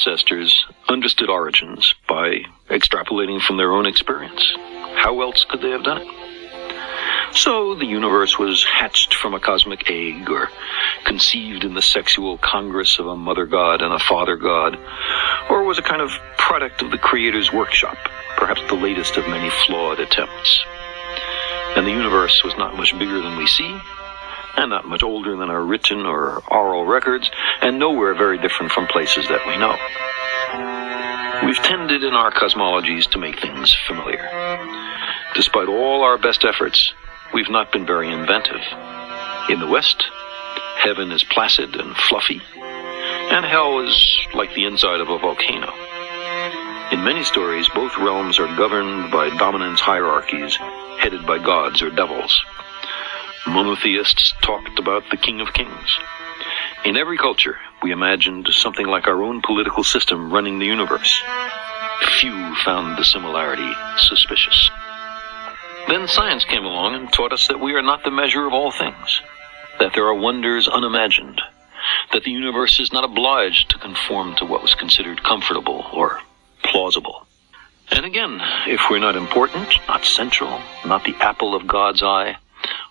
ancestors understood origins by extrapolating from their own experience. How else could they have done it? So the universe was hatched from a cosmic egg, or conceived in the sexual congress of a mother god and a father god, or was a kind of product of the creator's workshop, perhaps the latest of many flawed attempts. And the universe was not much bigger than we see, and not much older than our written or oral records, and nowhere very different from places that we know. We've tended in our cosmologies to make things familiar. Despite all our best efforts, we've not been very inventive. In the West, heaven is placid and fluffy, and hell is like the inside of a volcano. In many stories, both realms are governed by dominance hierarchies, headed by gods or devils. Monotheists talked about the King of Kings. In every culture, we imagined something like our own political system running the universe. Few found the similarity suspicious. Then science came along and taught us that we are not the measure of all things, that there are wonders unimagined, that the universe is not obliged to conform to what was considered comfortable or plausible. And again, if we're not important, not central, not the apple of God's eye,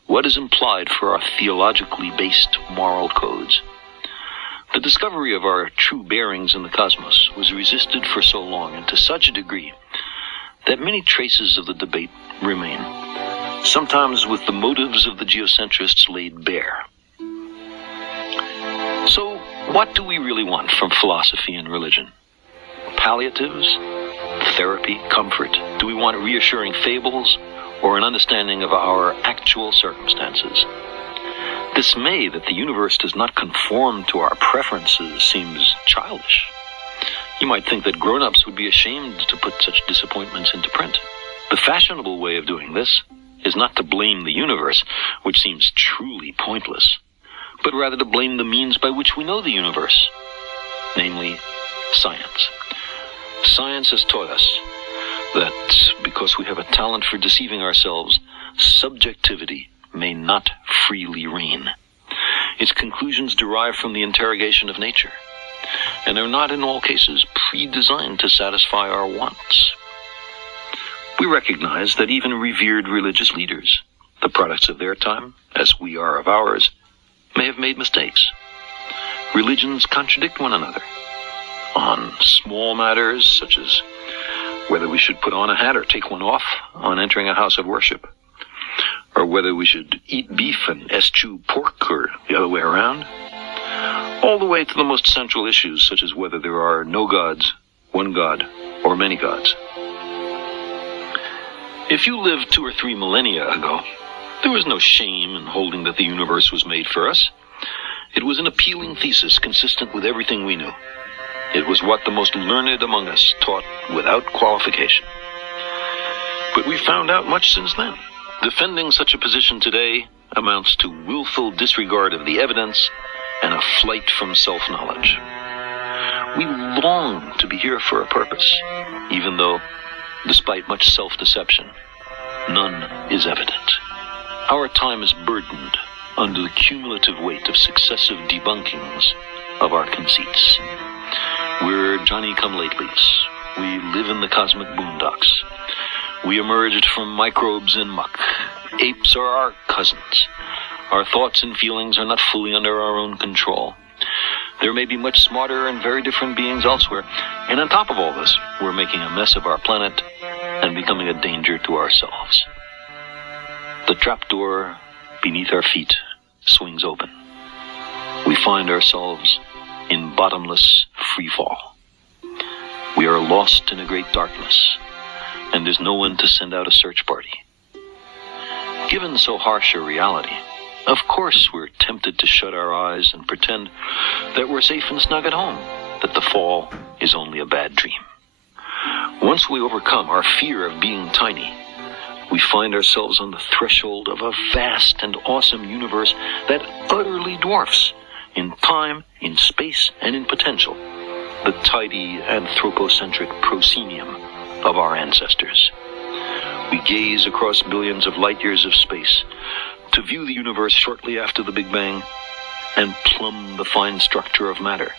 what is implied for our theologically based moral codes? The discovery of our true bearings in the cosmos was resisted for so long and to such a degree that many traces of the debate remain, sometimes with the motives of the geocentrists laid bare. So, what do we really want from philosophy and religion? Palliatives? Therapy? Comfort? Do we want reassuring fables, or an understanding of our actual circumstances? Dismay that the universe does not conform to our preferences seems childish. You might think that grown-ups would be ashamed to put such disappointments into print. The fashionable way of doing this is not to blame the universe, which seems truly pointless, but rather to blame the means by which we know the universe, namely, science. Science has taught us that because we have a talent for deceiving ourselves, subjectivity may not freely reign. Its conclusions derive from the interrogation of nature, and are not in all cases pre-designed to satisfy our wants. We recognize that even revered religious leaders, the products of their time, as we are of ours, may have made mistakes. Religions contradict one another on small matters such as whether we should put on a hat or take one off on entering a house of worship, or whether we should eat beef and eschew pork or the other way around, all the way to the most central issues such as whether there are no gods, one god, or many gods. If you lived 2 or 3 millennia ago, there was no shame in holding that the universe was made for us. It was an appealing thesis consistent with everything we knew. It was what the most learned among us taught without qualification. But we've found out much since then. Defending such a position today amounts to willful disregard of the evidence and a flight from self-knowledge. We long to be here for a purpose, even though, despite much self-deception, none is evident. Our time is burdened under the cumulative weight of successive debunkings of our conceits. We're Johnny-come-latelys. We live in the cosmic boondocks. We emerged from microbes and muck. Apes are our cousins. Our thoughts and feelings are not fully under our own control. There may be much smarter and very different beings elsewhere. And on top of all this, we're making a mess of our planet and becoming a danger to ourselves. The trapdoor beneath our feet swings open. We find ourselves in bottomless free fall. We are lost in a great darkness, and there's no one to send out a search party. Given so harsh a reality, of course we're tempted to shut our eyes and pretend that we're safe and snug at home, that the fall is only a bad dream. Once we overcome our fear of being tiny, we find ourselves on the threshold of a vast and awesome universe that utterly dwarfs, in time, in space, and in potential, the tidy anthropocentric proscenium of our ancestors. We gaze across billions of light years of space to view the universe shortly after the Big Bang and plumb the fine structure of matter